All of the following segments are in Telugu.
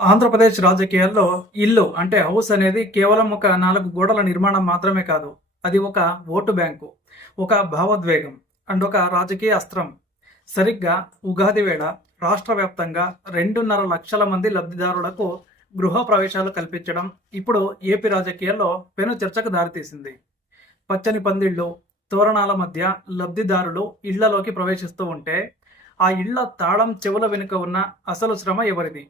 ఆంధ్రప్రదేశ్ రాజకీయాల్లో ఇల్లు అంటే హౌస్ అనేది కేవలం ఒక 4 గోడల నిర్మాణం మాత్రమే కాదు. అది ఒక ఓటు బ్యాంకు, ఒక భావోద్వేగం అండ్ ఒక రాజకీయ అస్త్రం. సరిగ్గా ఉగాది వేళ రాష్ట్ర వ్యాప్తంగా 2.5 లక్షల మంది లబ్ధిదారులకు గృహ ప్రవేశాలు కల్పించడం ఇప్పుడు ఏపీ రాజకీయాల్లో పెను చర్చకు దారితీసింది. పచ్చని పందిళ్లు, తోరణాల మధ్య లబ్ధిదారులు ఇళ్లలోకి ప్రవేశిస్తూ ఉంటే ఆ ఇళ్ల తాళం చెవుల వెనుక ఉన్న అసలు శ్రమ ఎవరిది?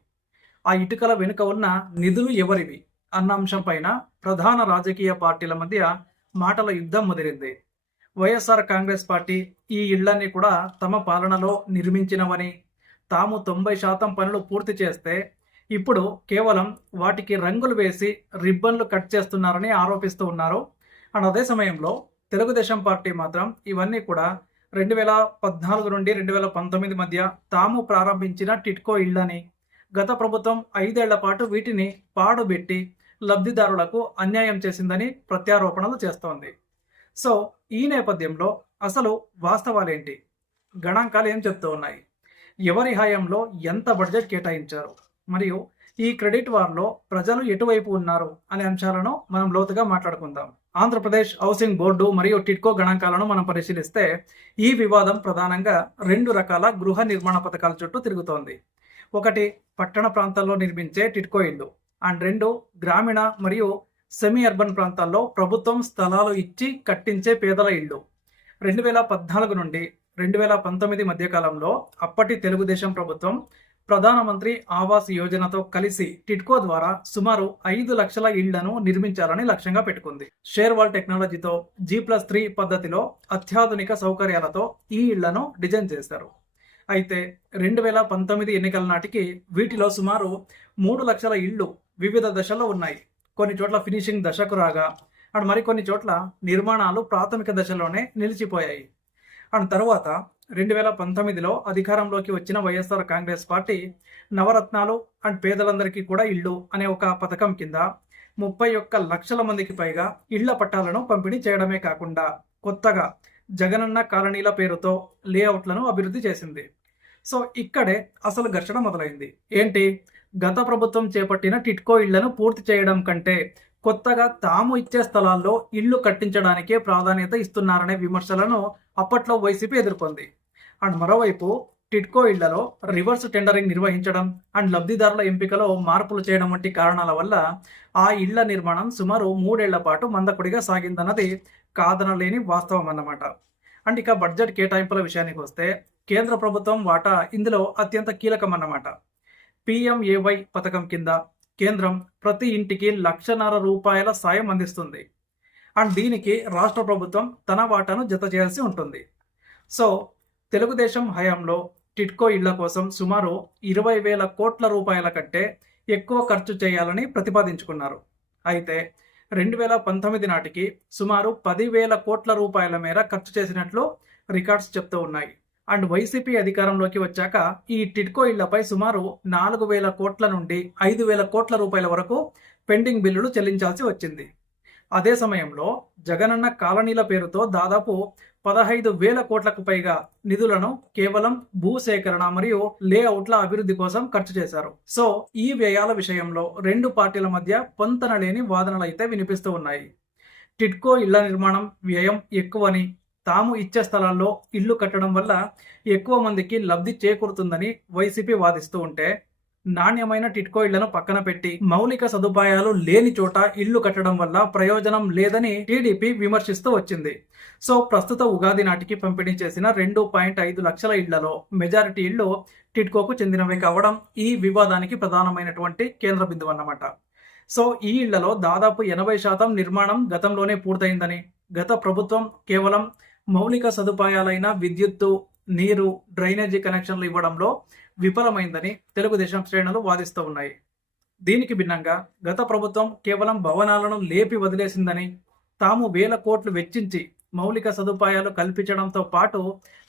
ఆ ఇటుకల వెనుక ఉన్న నిధులు ఎవరివి అన్న అంశంపైన ప్రధాన రాజకీయ పార్టీల మధ్య మాటల యుద్ధం ముదిరింది. వైఎస్ఆర్ కాంగ్రెస్ పార్టీ ఈ ఇళ్లన్నీ కూడా తమ పాలనలో నిర్మించినవని, తాము 90% పనులు పూర్తి చేస్తే ఇప్పుడు కేవలం వాటికి రంగులు వేసి రిబ్బన్లు కట్ చేస్తున్నారని ఆరోపిస్తూ ఉన్నారు. అండ్ అదే సమయంలో తెలుగుదేశం పార్టీ మాత్రం ఇవన్నీ కూడా 2014 నుండి 2019 మధ్య తాము ప్రారంభించిన టిట్కో ఇళ్లని, గత ప్రభుత్వం 5 ఏళ్ల పాటు వీటిని పాడుబెట్టి లబ్ధిదారులకు అన్యాయం చేసిందని ప్రత్యారోపణలు చేస్తోంది. సో ఈ నేపథ్యంలో అసలు వాస్తవాలేంటి, గణాంకాలు ఏం చెప్తూ ఉన్నాయి, ఎవరి హయాంలో ఎంత బడ్జెట్ కేటాయించారు, మరియు ఈ క్రెడిట్ వార్లో ప్రజలు ఎటువైపు ఉన్నారు అనే అంశాలను మనం లోతుగా మాట్లాడుకుందాం. ఆంధ్రప్రదేశ్ హౌసింగ్ బోర్డు మరియు టిట్కో గణాంకాలను మనం పరిశీలిస్తే ఈ వివాదం ప్రధానంగా 2 రకాల గృహ నిర్మాణ పథకాల చుట్టూ తిరుగుతోంది. ఒకటి పట్టణ ప్రాంతాల్లో నిర్మించే టిట్కో ఇల్లు, అండ్ 2 గ్రామీణ మరియు సెమీ అర్బన్ ప్రాంతాల్లో ప్రభుత్వం స్థలాలు ఇచ్చి కట్టించే పేదల ఇళ్ళు. 2014 నుండి 2019 మధ్యకాలంలో అప్పటి తెలుగుదేశం ప్రభుత్వం ప్రధానమంత్రి ఆవాస్ యోజనతో కలిసి టిట్కో ద్వారా సుమారు 5 లక్షల ఇళ్లను నిర్మించాలని లక్ష్యంగా పెట్టుకుంది. షేర్ వాల్ టెక్నాలజీతో G+3 పద్ధతిలో అత్యాధునిక సౌకర్యాలతో ఈ ఇళ్లను డిజైన్ చేశారు. అయితే 2019 ఎన్నికల నాటికి వీటిలో సుమారు 3 లక్షల ఇళ్లు వివిధ దశల్లో ఉన్నాయి. కొన్ని చోట్ల ఫినిషింగ్ దశకు రాగా అండ్ మరికొన్ని చోట్ల నిర్మాణాలు ప్రాథమిక దశలోనే నిలిచిపోయాయి. అండ్ తర్వాత 2019లో అధికారంలోకి వచ్చిన YSR Congress party Navaratnalu and పేదలందరికీ కూడా ఇళ్ళు అనే ఒక పథకం కింద 31 లక్షల మందికి పైగా ఇళ్ల పట్టాలను పంపిణీ చేయడమే కాకుండా కొత్తగా జగనన్న కాలనీల పేరుతో లేఅవుట్లను అభివృద్ధి చేసింది. సో ఇక్కడే అసలు ఘర్షణ మొదలైంది. ఏంటి, గత ప్రభుత్వం చేపట్టిన టిట్కో ఇళ్లను పూర్తి చేయడం కంటే కొత్తగా తాము ఇచ్చే స్థలాల్లో ఇళ్లు కట్టించడానికే ప్రాధాన్యత ఇస్తున్నారనే విమర్శలను అప్పట్లో వైసీపీ ఎదుర్కొంది. అండ్ మరోవైపు టిట్కో ఇళ్లలో రివర్స్ టెండరింగ్ నిర్వహించడం అండ్ లబ్ధిదారుల ఎంపికలో మార్పులు చేయడం వంటి కారణాల వల్ల ఆ ఇళ్ల నిర్మాణం సుమారు 3 ఏళ్ల పాటు మందకొడిగా సాగిందన్నది కాదనలేని వాస్తవం అన్నమాట. అండ్ ఇక బడ్జెట్ కేటాయింపుల విషయానికి వస్తే కేంద్ర ప్రభుత్వం వాటా ఇందులో అత్యంత కీలకం అన్నమాట. PMAY పథకం కింద కేంద్రం ప్రతి ఇంటికి ₹1,50,000 సాయం అందిస్తుంది. అండ్ దీనికి రాష్ట్ర ప్రభుత్వం తన వాటాను జత చేయాల్సి ఉంటుంది. సో తెలుగుదేశం హయాంలో టిట్కో ఇళ్ల కోసం సుమారు 20,000 కోట్ల రూపాయల కంటే ఎక్కువ ఖర్చు చేయాలని ప్రతిపాదించుకున్నారు. అయితే 2019 నాటికి సుమారు 10,000 కోట్ల రూపాయల మేర ఖర్చు చేసినట్లు రికార్డ్స్ చెప్తూ ఉన్నాయి. అండ్ వైసీపీ అధికారంలోకి వచ్చాక ఈ టిట్కో ఇళ్లపై సుమారు 4,000 కోట్ల నుండి 5,000 కోట్ల రూపాయల వరకు పెండింగ్ బిల్లులు చెల్లించాల్సి వచ్చింది. అదే సమయంలో జగనన్న కాలనీల పేరుతో దాదాపు 15,000 కోట్లకు పైగా నిధులను కేవలం భూసేకరణ మరియు లేఅవుట్ల అభివృద్ధి కోసం ఖర్చు చేశారు. సో ఈ వ్యయాల విషయంలో 2 పార్టీల మధ్య పొంతన లేని వాదనలు అయితే వినిపిస్తూ ఉన్నాయి. టిట్కో ఇళ్ల నిర్మాణం వ్యయం ఎక్కువని, తాము ఇచ్చే స్థలాల్లో ఇల్లు కట్టడం వల్ల ఎక్కువ మందికి లబ్ధి చేకూరుతుందని వైసీపీ వాదిస్తూ ఉంటే, నాణ్యమైన టిట్కో ఇళ్లను పక్కన పెట్టి మౌలిక సదుపాయాలు లేని చోట ఇళ్లు కట్టడం వల్ల ప్రయోజనం లేదని టీడీపీ విమర్శిస్తూ వచ్చింది. సో ప్రస్తుత ఉగాది నాటికి పంపిణీ చేసిన 2.5 లక్షల ఇళ్లలో మెజారిటీ ఇళ్లు టిట్కోకు చెందినవి కావడం ఈ వివాదానికి ప్రధానమైనటువంటి కేంద్ర బిందువు అన్నమాట. సో ఈ ఇళ్లలో దాదాపు 80% నిర్మాణం గతంలోనే పూర్తయిందని, గత ప్రభుత్వం కేవలం మౌలిక సదుపాయాలైన విద్యుత్తు, నీరు, డ్రైనేజీ కనెక్షన్లు ఇవ్వడంలో విఫలమైందని తెలుగుదేశం శ్రేణులు వాదిస్తూ ఉన్నాయి. దీనికి భిన్నంగా గత ప్రభుత్వం కేవలం భవనాలను లేపి వదిలేసిందని, తాము 1,000 కోట్లు వెచ్చించి మౌలిక సదుపాయాలు కల్పించడంతో పాటు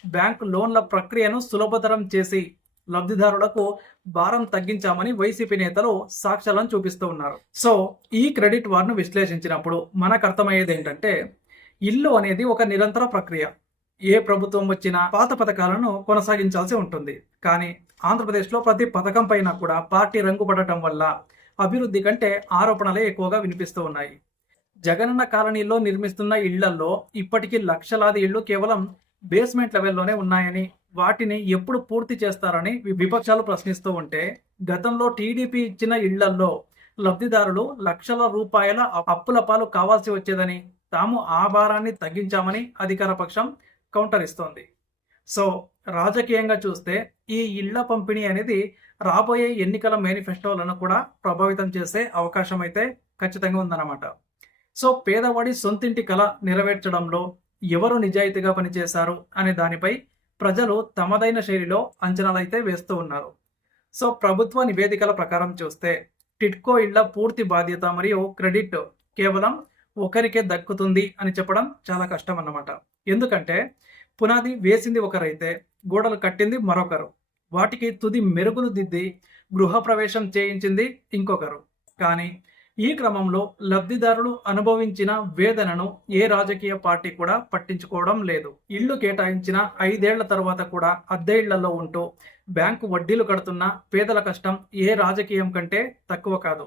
బ్యాంకు లోన్ల ప్రక్రియను సులభతరం చేసి లబ్ధిదారులకు భారం తగ్గించామని వైసీపీ నేతలు సాక్ష్యాలను చూపిస్తూ ఉన్నారు. సో ఈ క్రెడిట్ వార్ను విశ్లేషించినప్పుడు మనకు అర్థమయ్యేది ఏంటంటే, ఇల్లు అనేది ఒక నిరంతర ప్రక్రియ. ఏ ప్రభుత్వం వచ్చినా పాత పథకాలను కొనసాగించాల్సి ఉంటుంది. కానీ ఆంధ్రప్రదేశ్లో ప్రతి పథకం పైన కూడా పార్టీ రంగు పడటం వల్ల అభివృద్ధి కంటే ఆరోపణలే ఎక్కువగా వినిపిస్తూ ఉన్నాయి. జగనన్న కాలనీలో నిర్మిస్తున్న ఇళ్లలో ఇప్పటికీ లక్షలాది ఇళ్లు కేవలం బేస్మెంట్ లెవెల్లోనే ఉన్నాయని, వాటిని ఎప్పుడు పూర్తి చేస్తారని విపక్షాలు ప్రశ్నిస్తూ ఉంటే, గతంలో టీడీపీ ఇచ్చిన ఇళ్లలో లబ్ధిదారులు లక్షల రూపాయల అప్పుల పాలు కావాల్సి వచ్చేదని, తాము ఆ భారాన్ని తగ్గించామని అధికార పక్షం కౌంటర్ ఇస్తోంది. సో రాజకీయంగా చూస్తే ఈ ఇళ్ల పంపిణీ అనేది రాబోయే ఎన్నికల మేనిఫెస్టోలను కూడా ప్రభావితం చేసే అవకాశం అయితే ఖచ్చితంగా ఉందన్నమాట. సో పేదవాడి సొంతింటి కల నెరవేర్చడంలో ఎవరు నిజాయితీగా పనిచేశారు అనే దానిపై ప్రజలు తమదైన శైలిలో అంచనాలు అయితే వేస్తూ ఉన్నారు. సో ప్రభుత్వ నివేదికల ప్రకారం చూస్తే టిడ్కో ఇళ్ల పూర్తి బాధ్యత మరియు క్రెడిట్ కేవలం ఒకరికే దక్కుతుంది అని చెప్పడం చాలా కష్టం అన్నమాట. ఎందుకంటే పునాది వేసింది ఒకరైతే గోడలు కట్టింది మరొకరు, వాటికి తుది మెరుగులు దిద్ది గృహప్రవేశం చేయించింది ఇంకొకరు. కానీ ఈ క్రమంలో లబ్ధిదారులు అనుభవించిన వేదనను ఏ రాజకీయ పార్టీ కూడా పట్టించుకోవడం లేదు. ఇళ్లు కేటాయించిన 5 ఏళ్ల తర్వాత కూడా అద్దె ఇళ్లలో ఉంటూ బ్యాంకు వడ్డీలు కడుతున్న పేదల కష్టం ఏ రాజకీయం కంటే తక్కువ కాదు.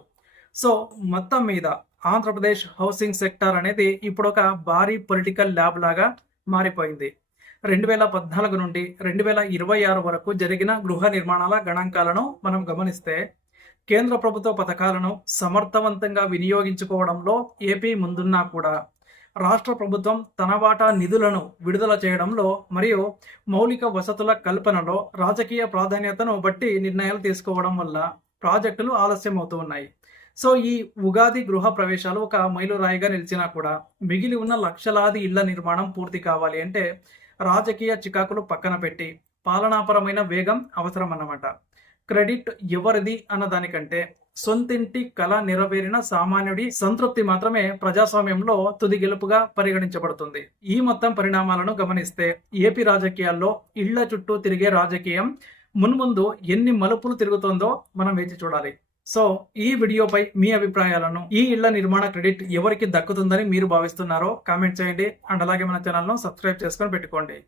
సో మొత్తం మీద ఆంధ్రప్రదేశ్ హౌసింగ్ సెక్టార్ అనేది ఇప్పుడు ఒక భారీ పొలిటికల్ ల్యాబ్ లాగా మారిపోయింది. 2014 నుండి 2026 వరకు జరిగిన గృహ నిర్మాణాల గణాంకాలను మనం గమనిస్తే కేంద్ర ప్రభుత్వ పథకాలను సమర్థవంతంగా వినియోగించుకోవడంలో ఏపీ ముందున్నా కూడా రాష్ట్ర ప్రభుత్వం తన వాటా నిధులను విడుదల చేయడంలో మరియు మౌలిక వసతుల కల్పనలో రాజకీయ ప్రాధాన్యతను బట్టి నిర్ణయాలు తీసుకోవడం వల్ల ప్రాజెక్టులు ఆలస్యం అవుతూ ఉన్నాయి. సో ఈ ఉగాది గృహ ప్రవేశాలు ఒక మైలురాయిగా నిలిచినా కూడా మిగిలి ఉన్న లక్షలాది ఇళ్ల నిర్మాణం పూర్తి కావాలి అంటే రాజకీయ చికాకులు పక్కన పెట్టి పాలనాపరమైన వేగం అవసరం అన్నమాట. క్రెడిట్ ఎవరిది అన్న దానికంటే సొంతింటి కళ నెరవేరిన సామాన్యుడి సంతృప్తి మాత్రమే ప్రజాస్వామ్యంలో తుది గెలుపుగా పరిగణించబడుతుంది. ఈ మొత్తం పరిణామాలను గమనిస్తే ఏపీ రాజకీయాల్లో ఇళ్ల చుట్టూ తిరిగే రాజకీయం మున్ముందు ఎన్ని మలుపులు తిరుగుతుందో మనం వేచి చూడాలి. సో ఈ వీడియోపై మీ అభిప్రాయాలను, ఈ ఇళ్ల నిర్మాణ క్రెడిట్ ఎవరికి దక్కుతుందని మీరు భావిస్తున్నారో కామెంట్ చేయండి. అండ్ అలాగే మన ఛానల్ను సబ్స్క్రైబ్ చేసుకొని పెట్టుకోండి.